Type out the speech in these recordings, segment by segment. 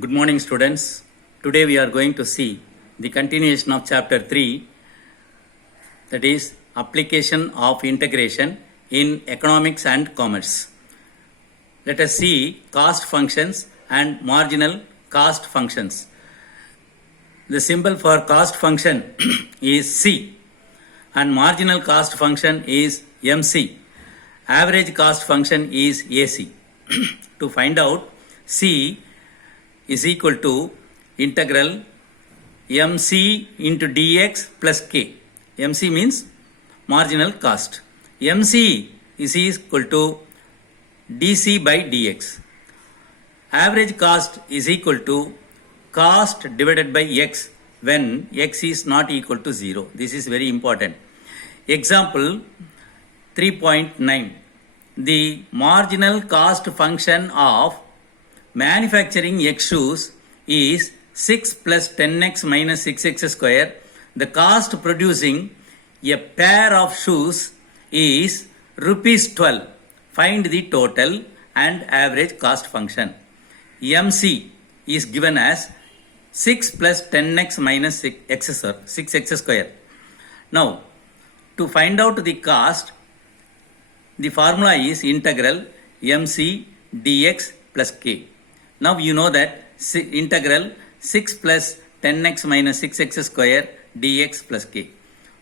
Good morning, students. Today we are going to see the continuation of chapter 3, that is application of integration in economics and commerce. Let us see cost functions and marginal cost functions. The symbol for cost function is C and marginal cost function is MC. Average cost function is AC. To find out, C is equal to integral MC into dx plus k. MC means marginal cost. MC is equal to dc by dx. Average cost is equal to cost divided by x when x is not equal to 0. This is very important. Example 3.9. The marginal cost function of manufacturing X shoes is 6 plus 10x minus 6x square. The cost producing a pair of shoes is rupees 12. Find the total and average cost function. MC is given as 6 plus 10x minus 6x square. Now, to find out the cost, the formula is integral MC dx plus k. Now you know that integral 6 plus 10x minus 6x square dx plus k.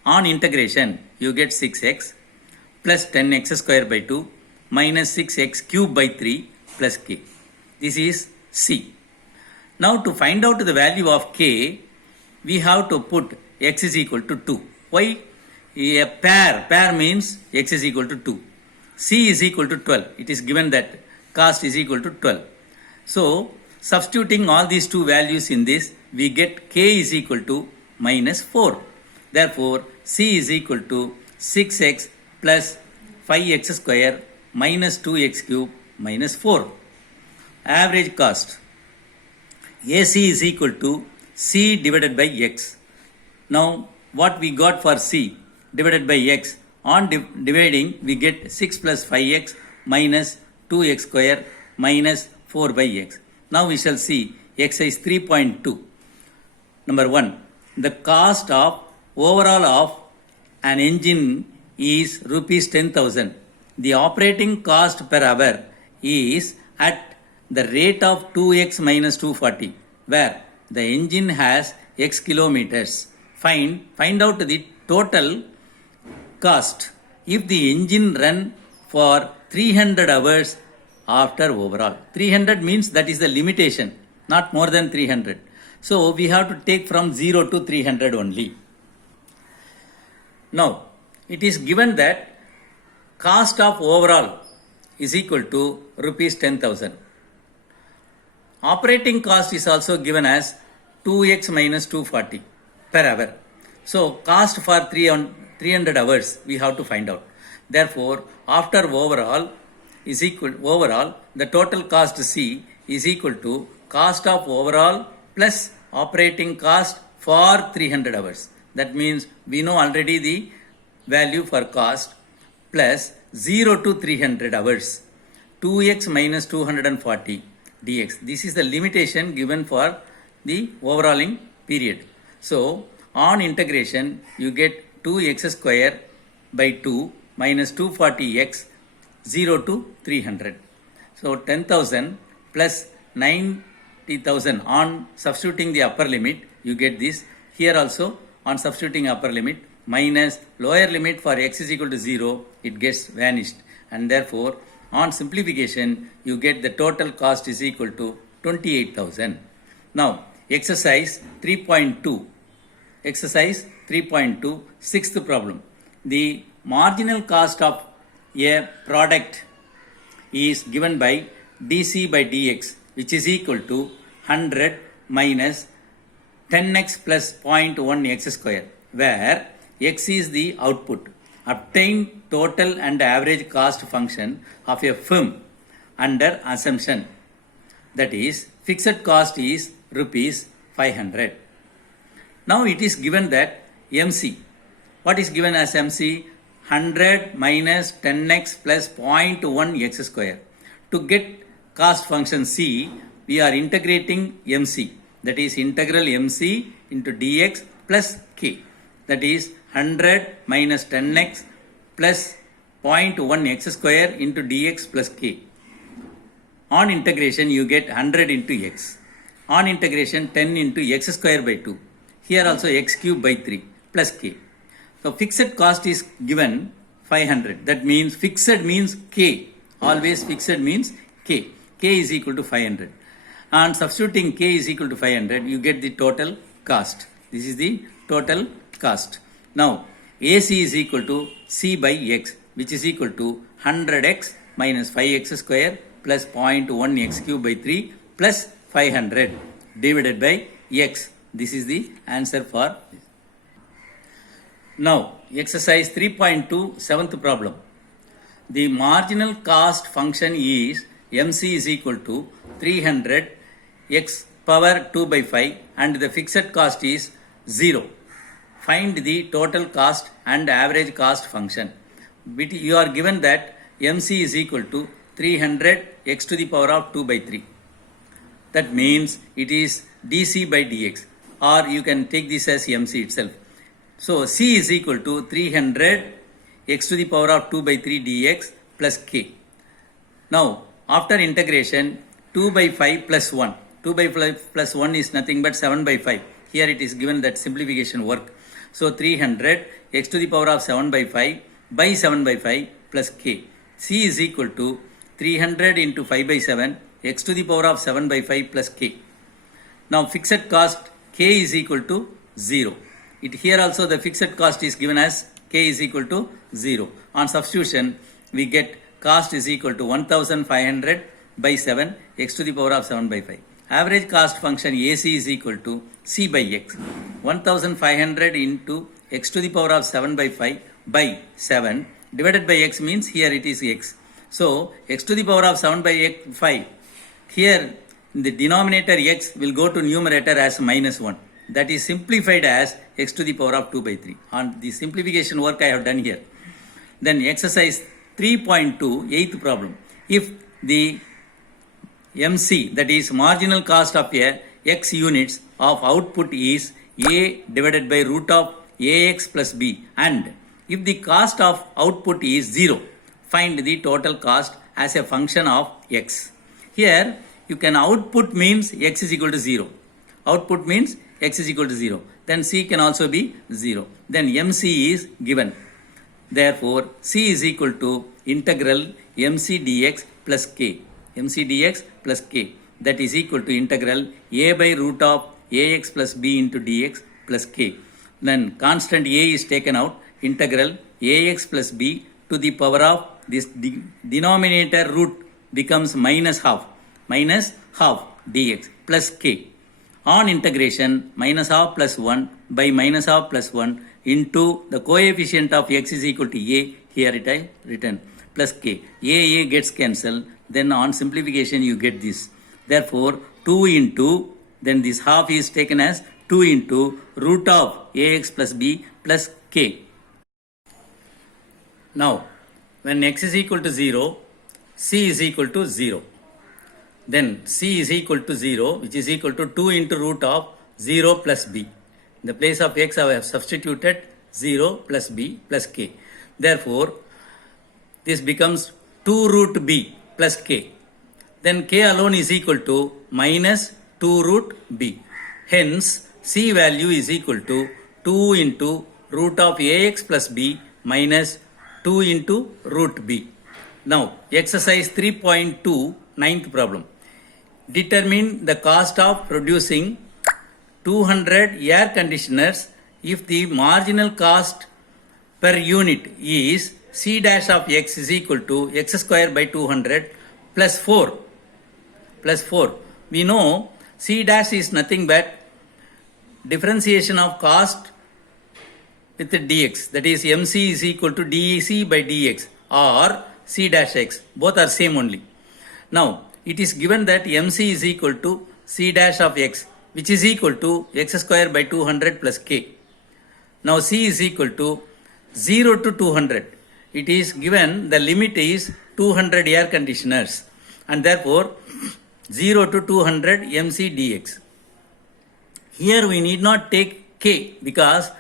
On integration, you get 6x plus 10x square by 2 minus 6x cube by 3 plus k. This is C. Now to find out the value of k, we have to put x is equal to 2. Why? A pair means x is equal to 2. C is equal to 12. It is given that cost is equal to 12. So, substituting all these two values in this, we get k is equal to minus 4. Therefore, C is equal to 6x plus 5x square minus 2x cube minus 4. Average cost. AC is equal to C divided by x. Now, what we got for C divided by x? On dividing, we get 6 plus 5x minus 2x square minus 4 by x. Now we shall see exercise 3.2. Number 1. The cost of overall of an engine is rupees 10,000. The operating cost per hour is at the rate of 2x minus 240, where the engine has x kilometers. Find out the total cost if the engine run for 300 hours after overall. 300 means that is the limitation, not more than 300. So we have to take from 0 to 300 only. Now, it is given that cost of overall is equal to rupees 10,000. Operating cost is also given as 2x minus 240 per hour. So cost for 300 hours we have to find out. Therefore, after overall, the total cost C is equal to cost of overall plus operating cost for 300 hours. That means we know already the value for cost plus 0 to 300 hours. 2x minus 240 dx. This is the limitation given for the overalling period. So, on integration, you get 2x square by 2 minus 240x 0 to 300. So 10,000 plus 90,000 on substituting the upper limit, you get this. Here also on substituting upper limit minus lower limit for x is equal to 0, it gets vanished. And therefore, on simplification, you get the total cost is equal to 28,000. Now, exercise 3.2. Exercise 3.2, sixth problem. The marginal cost of a product is given by dc by dx, which is equal to 100 minus 10x plus 0.1 x square, where x is the output. Obtain total and average cost function of a firm under assumption, that is fixed cost is rupees 500. Now it is given that MC. What is given as MC? 100 minus 10x plus 0.1 x square. To get cost function C, we are integrating MC. That is integral MC into dx plus k. That is 100 minus 10x plus 0.1 x square into dx plus k. On integration, you get 100 into x. On integration, 10 into x square by 2. Here also x cube by 3 plus k. So fixed cost is given 500. That means fixed means k. Always fixed means k. K is equal to 500. And substituting k is equal to 500, you get the total cost. This is the total cost. Now, AC is equal to C by x, which is equal to 100x minus 5x square plus 0.1 x cube by 3 plus 500 divided by x. This is the answer for this. Now, exercise 3.2, 7th problem. The marginal cost function is MC is equal to 300 x power 2 by 5 and the fixed cost is 0. Find the total cost and average cost function. You are given that MC is equal to 300 x to the power of 2 by 3. That means it is dc by dx, or you can take this as MC itself. So C is equal to 300 x to the power of 2 by 3 dx plus k. Now after integration, 2 by 5 plus 1. 2 by 5 plus 1 is nothing but 7 by 5. Here it is given that simplification work. So 300 x to the power of 7 by 5 by 7 by 5 plus k. C is equal to 300 into 5 by 7 x to the power of 7 by 5 plus k. Now fixed cost k is equal to 0. Here also the fixed cost is given as k is equal to 0. On substitution, we get cost is equal to 1500 by 7 x to the power of 7 by 5. Average cost function AC is equal to C by x. 1500 into x to the power of 7 by 5 by 7 divided by x means here it is x. So x to the power of 7 by 5. Here in the denominator x will go to numerator as minus 1. That is simplified as x to the power of 2 by 3. On the simplification work I have done here. Then exercise 3.2, 8th problem. If the MC, that is marginal cost of a x units of output is A divided by root of AX plus B, and if the cost of output is 0, find the total cost as a function of x. Here you can output means x is equal to 0. Output means x is equal to 0. Then C can also be 0. Then MC is given. Therefore, C is equal to integral MC dx plus k. MC dx plus k. That is equal to integral A by root of AX plus B into dx plus k. Then constant A is taken out. Integral AX plus B to the power of this denominator root becomes minus half dx plus k. On integration, minus half plus 1 by minus half plus 1 into the coefficient of x is equal to a, here it I written, plus k. A gets cancelled, then on simplification you get this. Therefore, 2 into, then this half is taken as 2 into root of ax plus b plus k. Now, when x is equal to 0, c is equal to 0. Then c is equal to 0, which is equal to 2 into root of 0 plus b. In the place of x, I have substituted 0 plus b plus k. Therefore, this becomes 2 root b plus k. Then k alone is equal to minus 2 root b. Hence, c value is equal to 2 into root of ax plus b minus 2 into root b. Now, exercise 3.2, 9th problem. Determine the cost of producing 200 air conditioners if the marginal cost per unit is c dash of x is equal to x square by 200 plus 4. Plus 4. We know c dash is nothing but differentiation of cost with the dx. That is mc is equal to dc by dx or c dash x. Both are same only. Now, it is given that mc is equal to c dash of x, which is equal to x square by 200 plus k. Now c is equal to 0 to 200. It is given the limit is 200 air conditioners, and therefore 0 to 200 mc dx. Here we need not take k because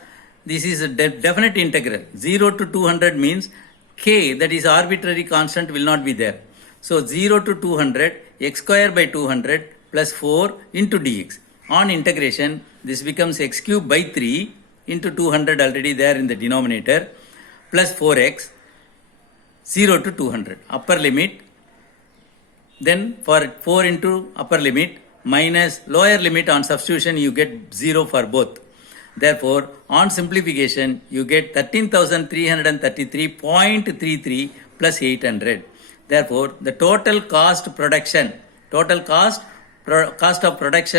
this is a definite integral. 0 to 200 means k, that is arbitrary constant, will not be there. So 0 to 200 x square by 200 plus 4 into dx. On integration, this becomes x cube by 3 into 200 already there in the denominator plus 4x 0 to 200. Upper limit, then for 4 into upper limit minus lower limit on substitution, you get 0 for both. Therefore, on simplification, you get 13,333.33 plus 800. Therefore, the total cost of production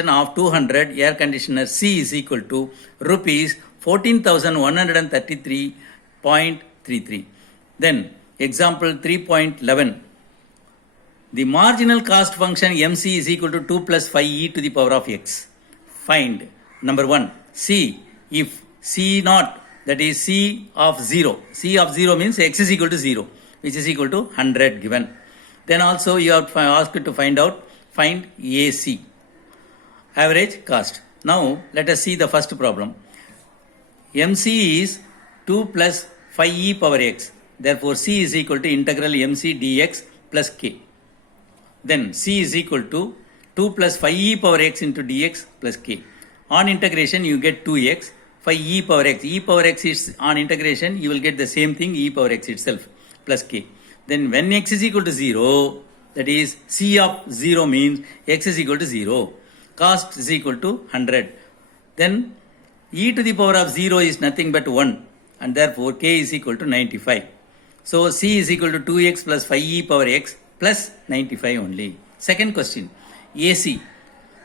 of 200 air conditioner C is equal to rupees 14,133.33. Then, example 3.11. The marginal cost function MC is equal to 2 plus 5e to the power of x. Find number 1. C. If C naught, that is C of 0. C of 0 means x is equal to 0, which is equal to 100 given. Then also you have asked to find AC, average cost. Now let us see the first problem. MC is 2 plus 5e power x. Therefore C is equal to integral MC dx plus k. Then C is equal to 2 plus 5e power x into dx plus k. On integration, you get 2x, 5e power x. E power x is on integration, you will get the same thing, e power x itself, plus k. Then when x is equal to 0, that is C of 0 means x is equal to 0. Cost is equal to 100. Then e to the power of 0 is nothing but 1, and therefore k is equal to 95. So C is equal to 2x plus 5e power x plus 95 only. Second question, AC,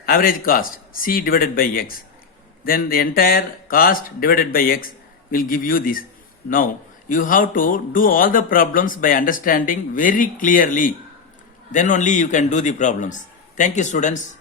average cost, C divided by x. Then the entire cost divided by x will give you this. Now, you have to do all the problems by understanding very clearly. Then only you can do the problems. Thank you, students.